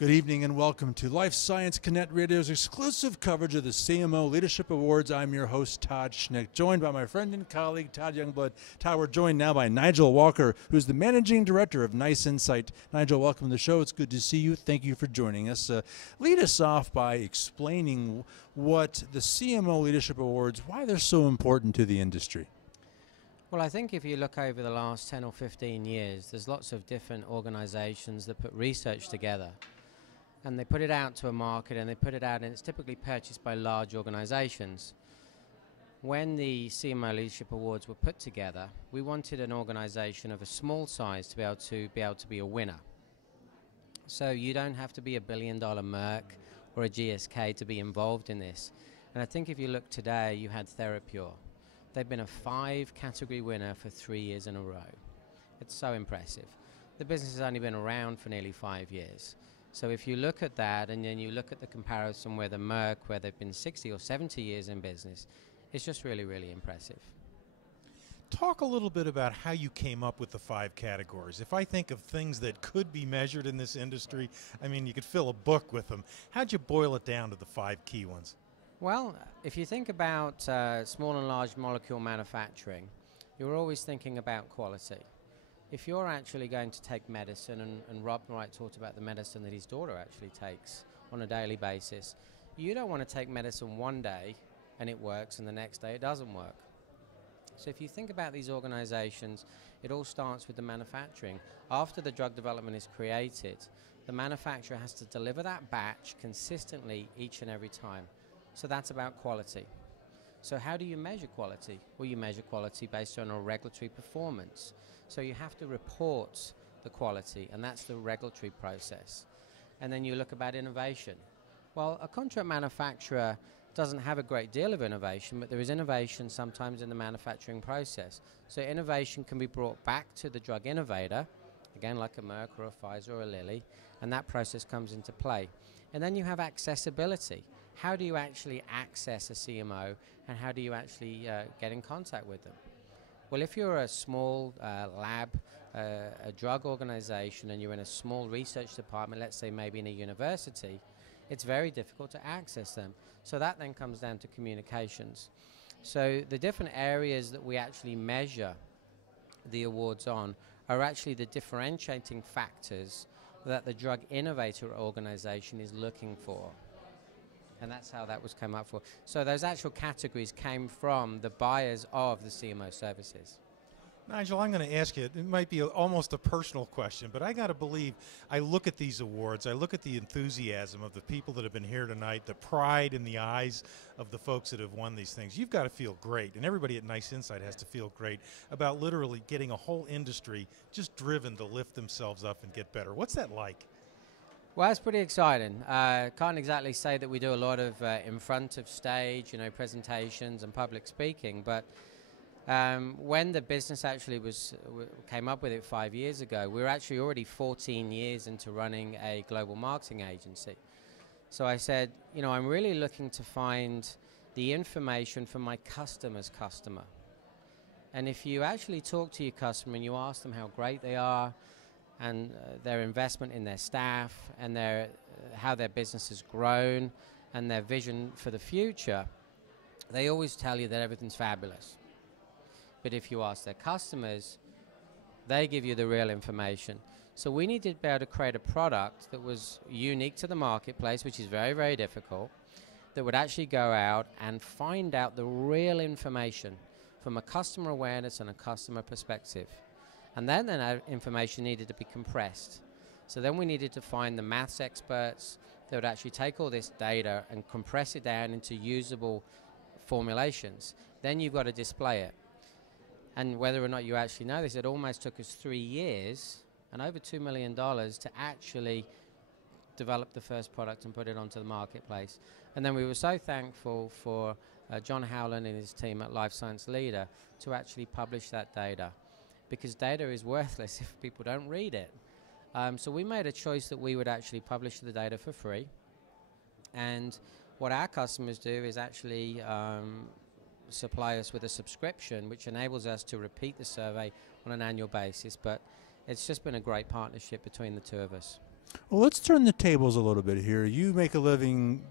Good evening and welcome to Life Science Connect Radio's exclusive coverage of the CMO Leadership Awards. I'm your host, Todd Schnick, joined by my friend and colleague, Todd Youngblood. Todd, we're joined now by Nigel Walker, who's the Managing Director of Nice Insight. Nigel, welcome to the show. It's good to see you. Thank you for joining us. Lead us off by explaining what the CMO Leadership Awards, why they're so important to the industry. Well, I think if you look over the last 10 or 15 years, there's lots of different organizations that put research together. And they put it out to a market, and they put it out, and it's typically purchased by large organizations. When the CMO Leadership Awards were put together, we wanted an organization of a small size to be able to be a winner. So you don't have to be a billion-dollar Merck or a GSK to be involved in this. And I think if you look today, you had Therapure. They've been a 5-category winner for 3 years in a row. It's so impressive. The business has only been around for nearly 5 years. So if you look at that, and then you look at the comparison with Merck, where they've been 60 or 70 years in business, it's just really, really impressive. Talk a little bit about how you came up with the 5 categories. If I think of things that could be measured in this industry, I mean, you could fill a book with them. How'd you boil it down to the 5 key ones? Well, if you think about small and large molecule manufacturing, you're always thinking about quality. If you're actually going to take medicine, and Rob Wright talked about the medicine that his daughter actually takes on a daily basis, you don't want to take medicine one day and it works and the next day it doesn't work. So if you think about these organizations, it all starts with the manufacturing. After the drug development is created, the manufacturer has to deliver that batch consistently each and every time. So that's about quality. So how do you measure quality? Well, you measure quality based on a regulatory performance. So you have to report the quality, and that's the regulatory process. And then you look about innovation. Well, a contract manufacturer doesn't have a great deal of innovation, but there is innovation sometimes in the manufacturing process. So innovation can be brought back to the drug innovator, again like a Merck or a Pfizer or a Lilly, and that process comes into play. And then you have accessibility. How do you actually access a CMO, and how do you actually get in contact with them? Well, if you're a small lab, a drug organization, and you're in a small research department, let's say maybe in a university, it's very difficult to access them. So that then comes down to communications. So the different areas that we actually measure the awards on are actually the differentiating factors that the drug innovator organization is looking for. And that's how that was come up for. So those actual categories came from the buyers of the CMO services. Nigel, I'm going to ask you, it might be almost a personal question, but I got to believe, I look at these awards, I look at the enthusiasm of the people that have been here tonight, the pride in the eyes of the folks that have won these things. You've got to feel great, and everybody at Nice Insight has to feel great about literally getting a whole industry just driven to lift themselves up and get better. What's that like? Well, it's pretty exciting. Can't exactly say that we do a lot of in front of stage, presentations and public speaking, but when the business actually came up with it 5 years ago, we were actually already 14 years into running a global marketing agency. So I said, I'm really looking to find the information from my customer's customer. And if you actually talk to your customer and you ask them how great they are, and their investment in their staff, and how their business has grown, and their vision for the future, they always tell you that everything's fabulous. But if you ask their customers, they give you the real information. So we needed to be able to create a product that was unique to the marketplace, which is very, very difficult, that would actually go out and find out the real information from a customer awareness and a customer perspective. And then that information needed to be compressed. So then we needed to find the maths experts that would actually take all this data and compress it down into usable formulations. Then you've got to display it. And whether or not you actually know this, it almost took us 3 years and over $2 million to actually develop the first product and put it onto the marketplace. And then we were so thankful for John Howland and his team at Life Science Leader to actually publish that data, because data is worthless if people don't read it. So we made a choice that we would actually publish the data for free. And what our customers do is actually supply us with a subscription, which enables us to repeat the survey on an annual basis. But it's just been a great partnership between the two of us. Well, let's turn the tables a little bit here. You make a living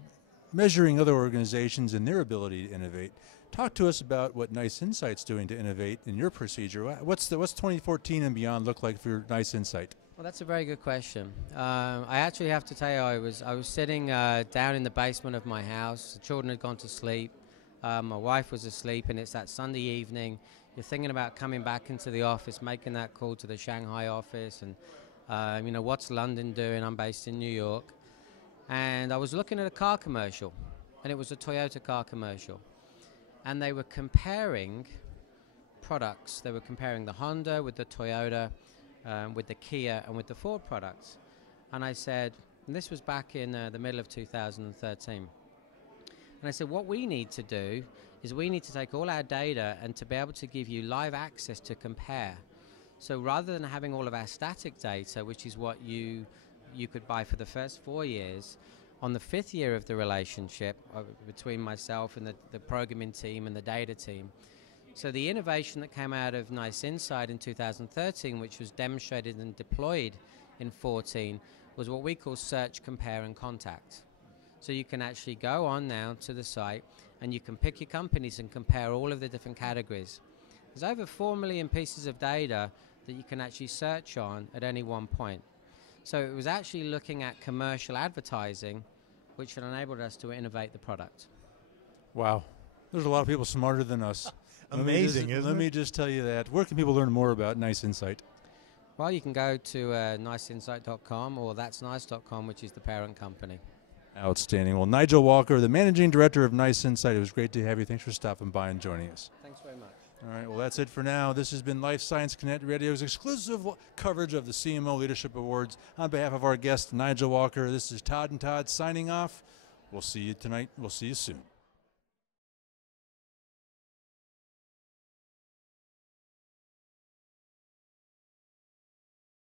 measuring other organizations and their ability to innovate. Talk to us about what Nice Insight's doing to innovate in your procedure. What's 2014 and beyond look like for Nice Insight? Well, that's a very good question. I actually have to tell you, I was sitting down in the basement of my house. The children had gone to sleep. My wife was asleep, and it's that Sunday evening. You're thinking about coming back into the office, making that call to the Shanghai office, and you know, what's London doing? I'm based in New York, and I was looking at a car commercial, and it was a Toyota car commercial, and they were comparing products. They were comparing the Honda with the Toyota, with the Kia, and with the Ford products. And I said, and this was back in the middle of 2013. And I said, what we need to do is we need to take all our data and to be able to give you live access to compare. So rather than having all of our static data, which is what you could buy for the first 4 years, on the 5th year of the relationship between myself and the programming team and the data team. So the innovation that came out of Nice Insight in 2013, which was demonstrated and deployed in 14, was what we call search, compare, and contact. So you can actually go on now to the site and you can pick your companies and compare all of the different categories. There's over 4 million pieces of data that you can actually search on at any one point. So it was actually looking at commercial advertising, which enabled us to innovate the product. Wow. There's a lot of people smarter than us. Amazing, isn't it? Let me just tell you that. Where can people learn more about Nice Insight? Well, you can go to niceinsight.com or that'snice.com, which is the parent company. Outstanding. Well, Nigel Walker, the Managing Director of Nice Insight, it was great to have you. Thanks for stopping by and joining us. Thanks very much. All right, well, that's it for now. This has been Life Science Connect Radio's exclusive coverage of the CMO Leadership Awards. On behalf of our guest, Nigel Walker, this is Todd and Todd signing off. We'll see you tonight. We'll see you soon.